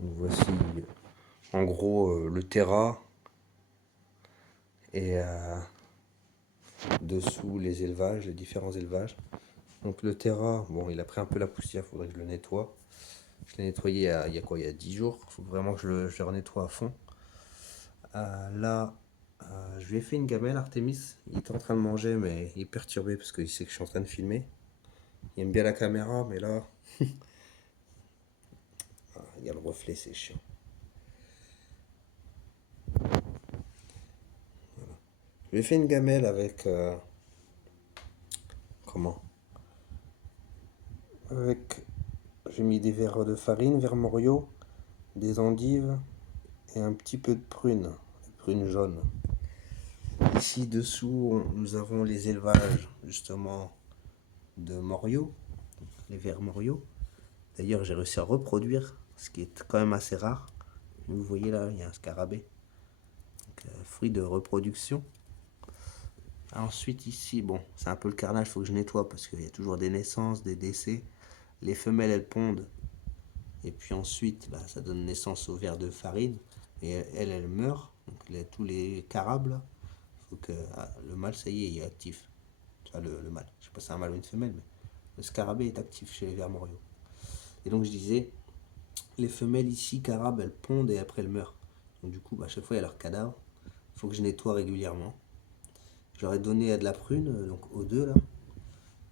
Donc voici en gros le terra et dessous les élevages, les différents élevages. Donc le terra, bon, il a pris un peu la poussière, il faudrait que je le nettoie. Je l'ai nettoyé il y a quoi, il y a 10 jours. Il faut vraiment que je le renettoie à fond. Là, je lui ai fait une gamelle, Artemis. Il est en train de manger, mais il est perturbé parce qu'il sait que je suis en train de filmer. Il aime bien la caméra, mais là, il y a le reflet, c'est chiant. Je lui ai fait une gamelle avec... comment? Avec... J'ai mis des verres de farine, verre Morio, des endives et un petit peu de prunes, des prunes jaunes. Ici dessous, nous avons les élevages justement de Morio, les vers Morio. D'ailleurs, j'ai réussi à reproduire, ce qui est quand même assez rare. Vous voyez là, il y a un scarabée. Donc, fruit de reproduction. Ensuite ici, bon, c'est un peu le carnage, il faut que je nettoie parce qu'il y a toujours des naissances, des décès. Les femelles, elles pondent. Et puis ensuite, bah, ça donne naissance aux vers de farine. Et elle meurt. Donc tous les carabes, là, faut que le mâle, ça y est, il est actif. Enfin, le mâle, je sais pas si c'est un mâle ou une femelle, mais le scarabée est actif chez les vers moriaux. Et donc je disais, les femelles ici, carabes, elles pondent et après elles meurent. Donc du coup, bah, à chaque fois, il y a leur cadavre. Il faut que je nettoie régulièrement. Je leur ai donné de la prune, donc aux deux là.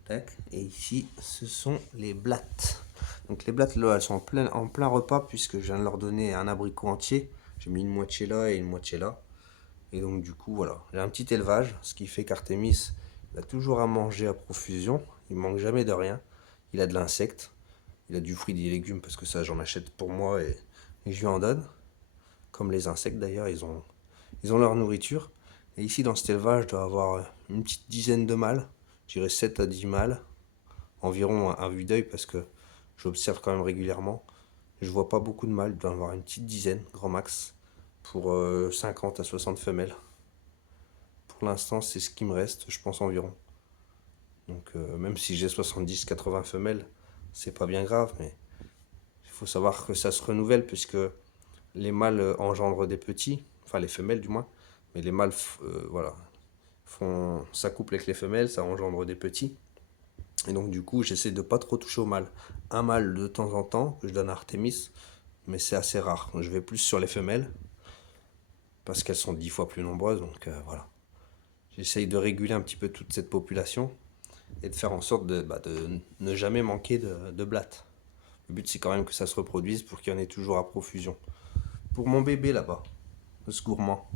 Tac. Et ici, ce sont les blattes. Donc les blattes là, elles sont en plein repas puisque je viens de leur donner un abricot entier. J'ai mis une moitié là et une moitié là. Et donc du coup, voilà. J'ai un petit élevage, ce qui fait qu'Artémis, il a toujours à manger à profusion. Il manque jamais de rien. Il a de l'insecte. Il a du fruit et des légumes parce que ça, j'en achète pour moi et je lui en donne. Comme les insectes d'ailleurs, ils ont leur nourriture. Et ici, dans cet élevage, je dois avoir une petite dizaine de mâles. Je dirais 7 à 10 mâles. Environ à vue d'œil parce que j'observe quand même régulièrement. Je vois pas beaucoup de mâles, il doit y avoir une petite dizaine, grand max, pour 50 à 60 femelles. Pour l'instant, c'est ce qui me reste, je pense environ. Donc même si j'ai 70-80 femelles, c'est pas bien grave, mais il faut savoir que ça se renouvelle puisque les mâles engendrent des petits, enfin les femelles du moins, mais les mâles voilà, s'accouplent avec les femelles, ça engendre des petits. Et donc du coup, j'essaie de pas trop toucher au mâle. Un mâle de temps en temps que je donne à Artemis, mais c'est assez rare. Je vais plus sur les femelles parce qu'elles sont 10 fois plus nombreuses. Donc voilà. J'essaye de réguler un petit peu toute cette population et de faire en sorte de ne jamais manquer de blattes. Le but c'est quand même que ça se reproduise pour qu'il y en ait toujours à profusion. Pour mon bébé là-bas, ce gourmand,